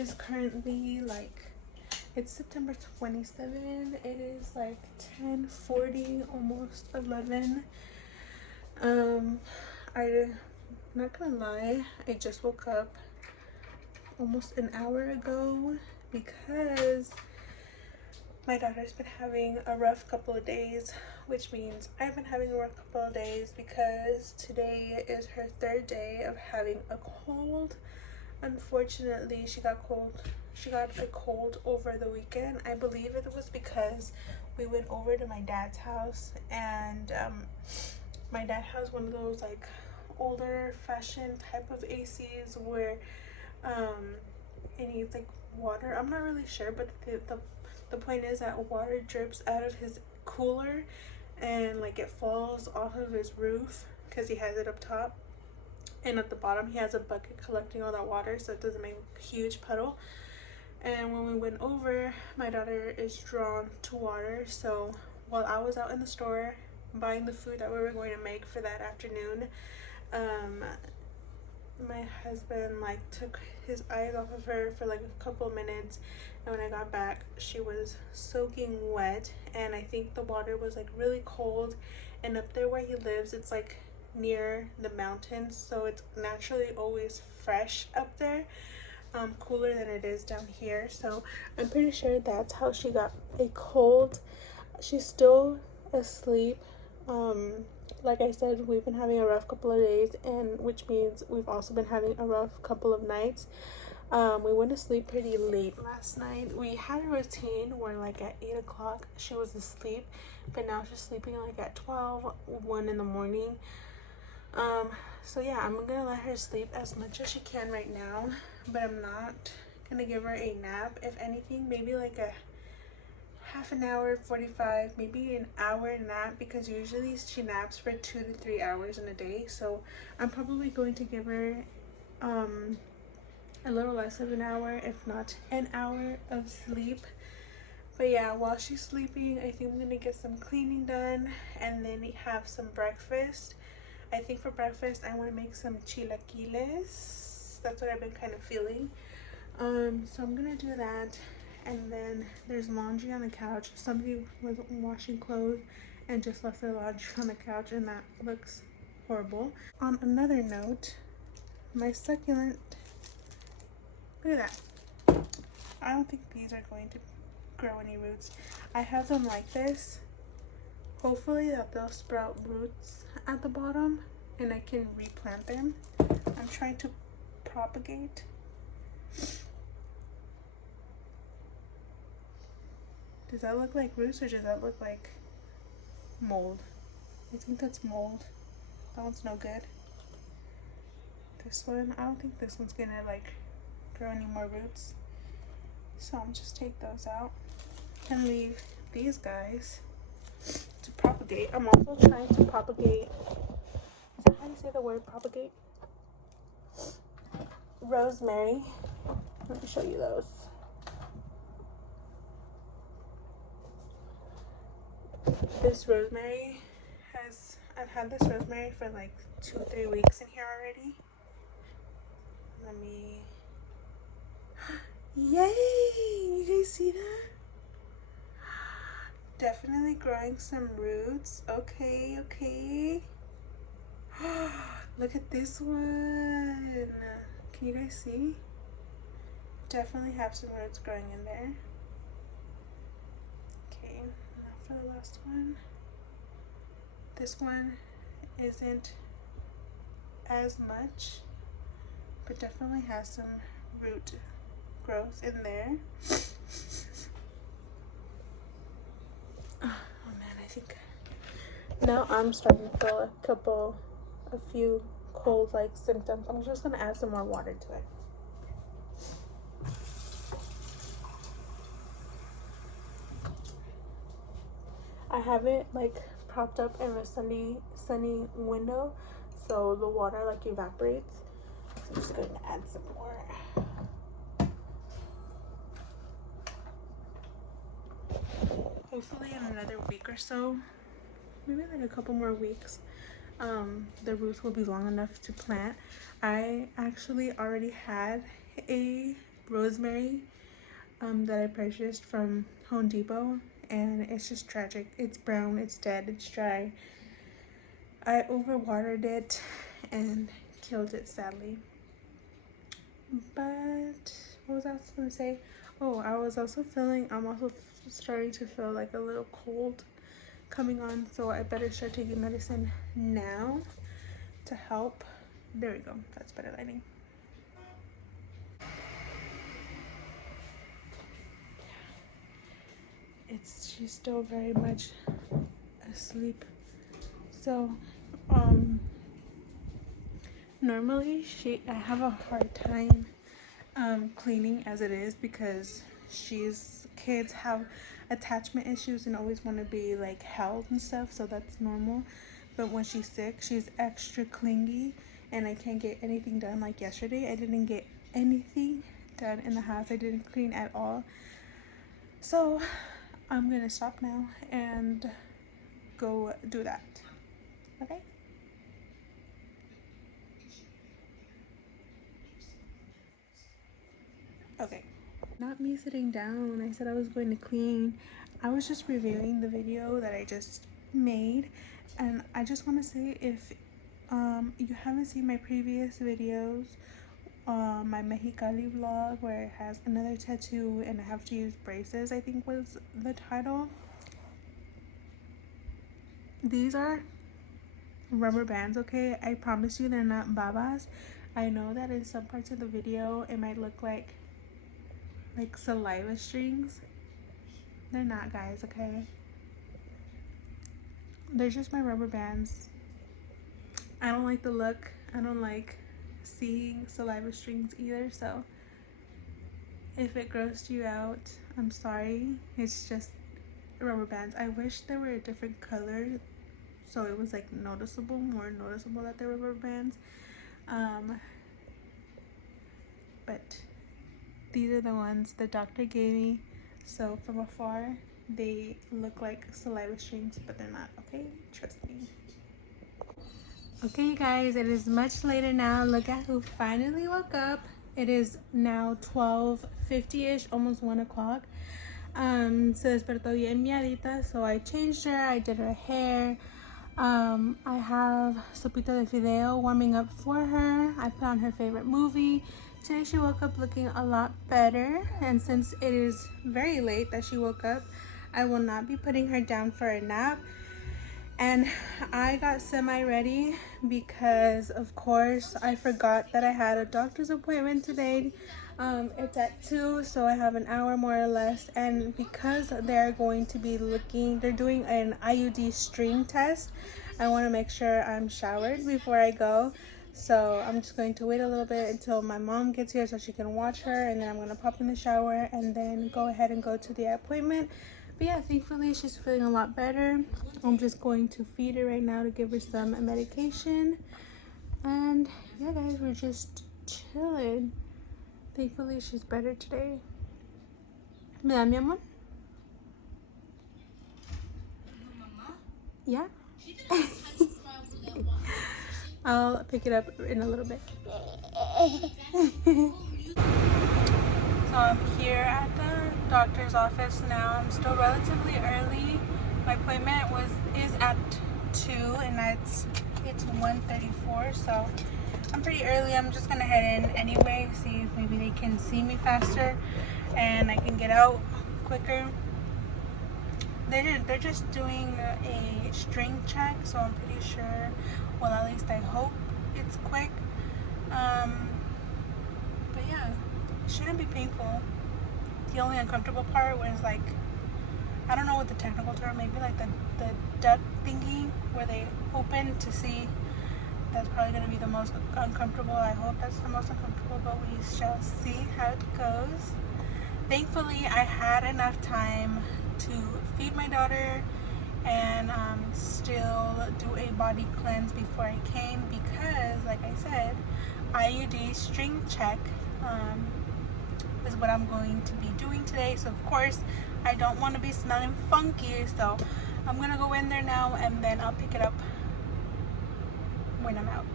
is currently like, it's September 27. It is like 10:40, almost 11. I'm not gonna lie, I just woke up almost an hour ago because my daughter's been having a rough couple of days, which means I've been having a rough couple of days because today is her third day of having a cold. Unfortunately, she got a cold over the weekend. I believe it was because we went over to my dad's house, and my dad has one of those like older fashioned type of ACs where it needs like water. I'm not really sure, but the point is that water drips out of his cooler and like it falls off of his roof because he has it up top, and at the bottom he has a bucket collecting all that water so it doesn't make a huge puddle. And when we went over, my daughter is drawn to water, so while I was out in the store buying the food that we were going to make for that afternoon, my husband like took his eyes off of her for like a couple minutes, and when I got back she was soaking wet, and I think the water was like really cold, and up there where he lives it's like near the mountains, so it's naturally always fresh up there, cooler than it is down here. So I'm pretty sure that's how she got a cold. She's still asleep. Like I said, we've been having a rough couple of days, and which means we've also been having a rough couple of nights. We went to sleep pretty late last night. We had a routine where like at 8 o'clock she was asleep, but now she's sleeping like at 12, 1 in the morning. So yeah, I'm gonna let her sleep as much as she can right now, but I'm not gonna give her a nap. If anything, maybe like a half an hour, 45, maybe an hour nap, because usually she naps for 2 to 3 hours in a day. So I'm probably going to give her a little less of an hour, if not an hour of sleep. But yeah, while she's sleeping, I think I'm gonna get some cleaning done and then have some breakfast. I think for breakfast I want to make some chilaquiles. That's what I've been kind of feeling. So I'm gonna do that, and then there's laundry on the couch. Somebody was washing clothes and just left their laundry on the couch, and that looks horrible. On another note, my succulent, look at that. I don't think these are going to grow any roots. I have them like this. Hopefully that they'll sprout roots at the bottom and I can replant them. I'm trying to propagate. Does that look like roots or does that look like mold? I think that's mold. That one's no good. This one, I don't think this one's gonna like grow any more roots. So I'm just take those out and leave these guys to propagate. I'm also trying to propagate, is that how you say the word propagate? Rosemary. Let me show you those. This rosemary I've had this rosemary for like 2-3 weeks in here already. Let me, yay! You guys see that? Definitely growing some roots. Okay, okay. Look at this one. Can you guys see? Definitely have some roots growing in there. Okay, now for the last one. This one isn't as much, but definitely has some root growth in there. Oh man, I think now I'm starting to feel a few cold like symptoms. I'm just gonna add some more water to it. I have it like propped up in a sunny window, so the water like evaporates. So I'm just going to add some more. Hopefully in another week or so, maybe like a couple more weeks, the roots will be long enough to plant. I actually already had a rosemary that I purchased from Home Depot, and it's just tragic. It's brown, it's dead, it's dry. I overwatered it and killed it, sadly. But what was I going to say? Oh, I'm also starting to feel like a little cold coming on, so I better start taking medicine now to help. There we go, that's better lighting. She's still very much asleep. So normally I have a hard time cleaning as it is, because kids have attachment issues and always want to be like held and stuff, so that's normal. But when she's sick, she's extra clingy, and I can't get anything done. Like yesterday, I didn't get anything done in the house. I didn't clean at all. So I'm gonna stop now and go do that. Okay? Okay. Not me sitting down when I said I was going to clean. I was just reviewing the video that I just made, and I just want to say, if you haven't seen my previous videos, my Mexicali vlog where it has another tattoo and I have to use braces, I think was the title. These are rubber bands, okay? I promise you they're not babas. I know that in some parts of the video it might look like saliva strings. They're not, guys, okay? They're just my rubber bands. I don't like the look. I don't like seeing saliva strings either, so if it grossed you out, I'm sorry. It's just rubber bands. I wish they were a different color so it was like more noticeable that they were rubber bands. But these are the ones the doctor gave me, so from afar they look like saliva strings, but they're not, okay? Trust me. Okay, you guys, it is much later now. Look at who finally woke up. It is now 12:50ish, almost 1 o'clock. Se despertó bien miadita, so I changed her. I did her hair. I have sopita de fideo warming up for her. I put on her favorite movie. Today she woke up looking a lot better, and since it is very late that she woke up, I will not be putting her down for a nap. And I got semi-ready because, of course, I forgot that I had a doctor's appointment today. It's at 2, so I have an hour more or less. And because they're going to be they're doing an IUD string test, I want to make sure I'm showered before I go. So I'm just going to wait a little bit until my mom gets here so she can watch her. And then I'm going to pop in the shower and then go ahead and go to the appointment. But yeah, thankfully she's feeling a lot better. I'm just going to feed her right now to give her some medication. And yeah, guys, we're just chilling. Thankfully she's better today. ¿Me da, mi amor? Yeah? I'll pick it up in a little bit. So I'm here at the doctor's office now. I'm still relatively early. My appointment is at 2 and it's 1:34, so I'm pretty early. I'm just gonna head in anyway, see if maybe they can see me faster and I can get out quicker. They're just doing a string check, so I'm pretty sure, well, at least I hope it's quick. But yeah, it shouldn't be painful. The only uncomfortable part was like, I don't know what the technical term, maybe like the duct thingy where they open to see. That's probably going to be the most uncomfortable. I hope that's the most uncomfortable, but we shall see how it goes. Thankfully, I had enough time to feed my daughter and still do a body cleanse before I came because, like I said, IUD string check is what I'm going to be doing today. So of course I don't want to be smelling funky, so I'm gonna go in there now and then I'll pick it up when I'm out.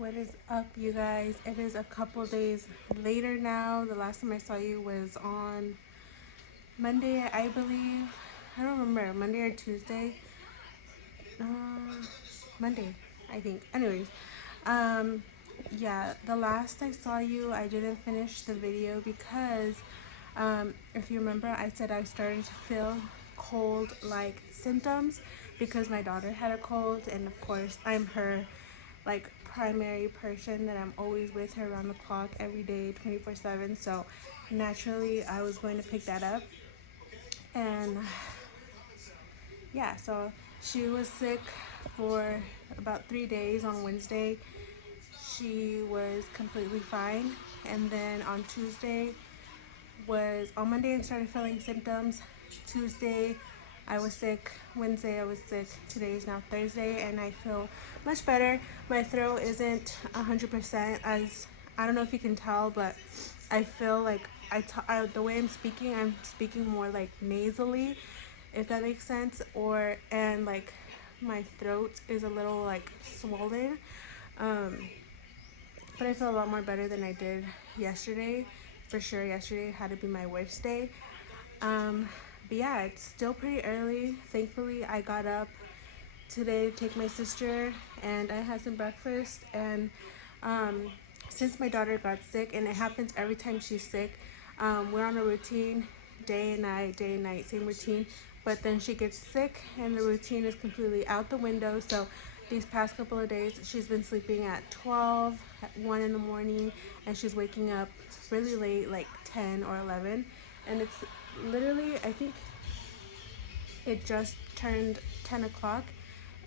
What is up, you guys? It is a couple days later now. The last time I saw you was on Monday, I believe. I don't remember, Monday or Tuesday. Monday, I think. Anyways, yeah, the last I saw you, I didn't finish the video because, if you remember, I said I started to feel cold-like symptoms because my daughter had a cold, and of course, I'm her like primary person that I'm always with her around the clock every day 24/7, so naturally I was going to pick that up. And yeah, so she was sick for about 3 days. On Wednesday she was completely fine, and then on Monday I started feeling symptoms. Tuesday I was sick. Wednesday I was sick. Today is now Thursday, and I feel much better. My throat isn't 100%, as I don't know if you can tell, but I feel like the way I'm speaking more like nasally, if that makes sense, and like my throat is a little like swollen. But I feel a lot more better than I did yesterday. For sure, yesterday had to be my worst day. But yeah, it's still pretty early. Thankfully, I got up today to take my sister, and I had some breakfast. And since my daughter got sick, and it happens every time she's sick, we're on a routine, day and night, same routine. But then she gets sick, and the routine is completely out the window. So these past couple of days, she's been sleeping at 12, at 1 in the morning, and she's waking up really late, like 10 or 11. And it's literally, I think it just turned 10 o'clock,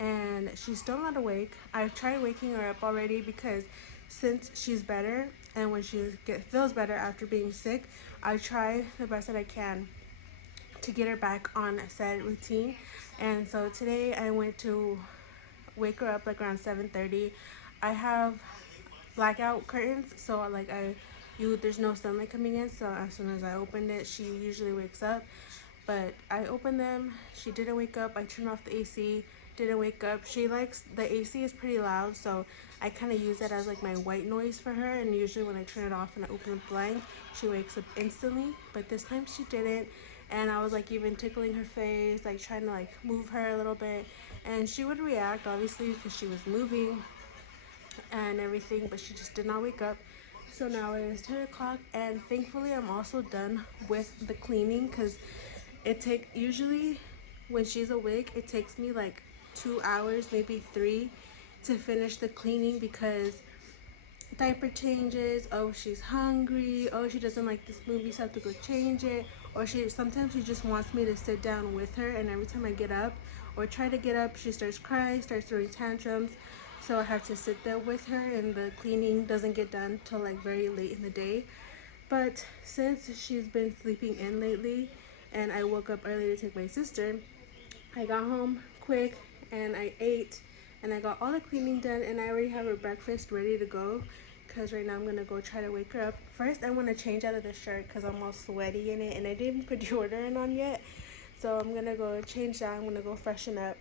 and she's still not awake. I've tried waking her up already because since she's better, and when she feels better after being sick, I try the best that I can to get her back on a set routine. And so today I went to wake her up like around 7:30. I have blackout curtains, so like there's no sunlight coming in, so as soon as I opened it, she usually wakes up. But I opened them, she didn't wake up. I turned off the AC, didn't wake up. She likes the AC is pretty loud, so I kind of use that as like my white noise for her. And usually when I turn it off and I open the blind, she wakes up instantly. But this time she didn't, and I was like even tickling her face, like trying to like move her a little bit, and she would react obviously because she was moving and everything, but she just did not wake up. So now it is 10 o'clock, and thankfully I'm also done with the cleaning, because usually when she's awake, it takes me like 2 hours, maybe 3, to finish the cleaning, because diaper changes, oh she's hungry, oh she doesn't like this movie, so I have to go change it, or sometimes she just wants me to sit down with her, and every time I get up or try to get up, she starts crying, starts throwing tantrums. So I have to sit there with her, and the cleaning doesn't get done till like very late in the day. But since she's been sleeping in lately, and I woke up early to take my sister, I got home quick and I ate, and I got all the cleaning done, and I already have her breakfast ready to go, because right now I'm gonna go try to wake her up. First I want to change out of the shirt because I'm all sweaty in it, and I didn't even put deodorant on yet. So I'm gonna go change that. I'm gonna go freshen up,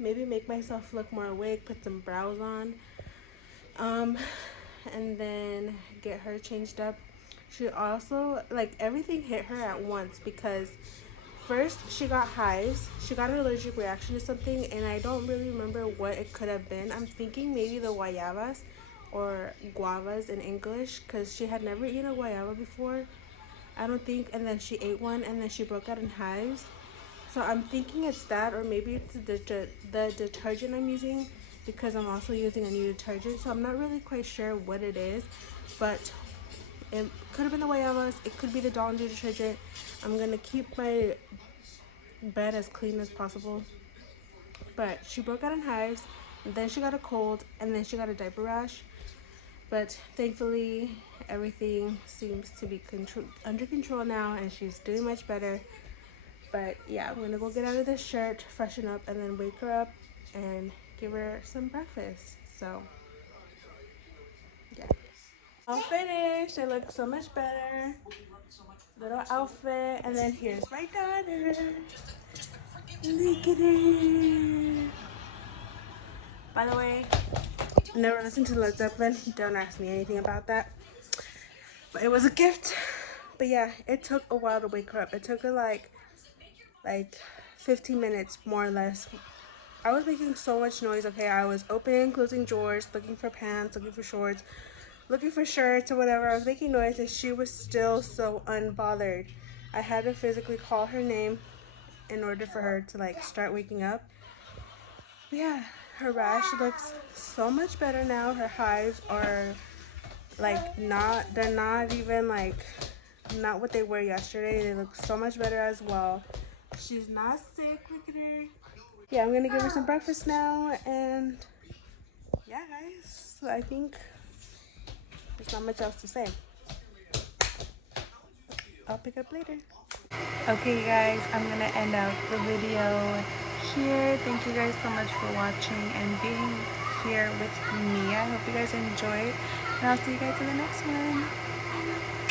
maybe make myself look more awake, put some brows on, and then get her changed up. She also, like, everything hit her at once, because first she got hives, she got an allergic reaction to something, and I don't really remember what it could have been. I'm thinking maybe the guayabas or guavas in English, because she had never eaten a guayaba before, I don't think, and then she ate one, and then she broke out in hives. So I'm thinking it's that, or maybe it's the detergent I'm using, because I'm also using a new detergent. So I'm not really quite sure what it is, but it could have been the guayabas, it could be the Dawn detergent. I'm going to keep my bed as clean as possible. But she broke out in hives, then she got a cold, and then she got a diaper rash. But thankfully, everything seems to be under control now, and she's doing much better. But yeah, I'm gonna go get out of this shirt, freshen up, and then wake her up and give her some breakfast. So yeah, all finished. I look so much better. Little outfit, and then here's my daughter. Look at her. By the way, Never listened to Led Zeppelin. Don't ask me anything about that. But it was a gift. But yeah, it took a while to wake her up. It took her like 15 minutes more or less. I was making so much noise. Okay, I was opening and closing drawers, looking for pants, looking for shorts, looking for shirts or whatever. I was making noise and she was still so unbothered. I had to physically call her name in order for her to like start waking up. But yeah, her rash looks so much better now. Her hives are like they're not even like not what they were yesterday. They look so much better as well. She's not sick. Look at her. Yeah, I'm gonna give her some breakfast now, and yeah, guys, so I think there's not much else to say. I'll pick up later. Okay guys, I'm gonna end out the video here. Thank you guys so much for watching and being here with me. I hope you guys enjoyed, and I'll see you guys in the next one.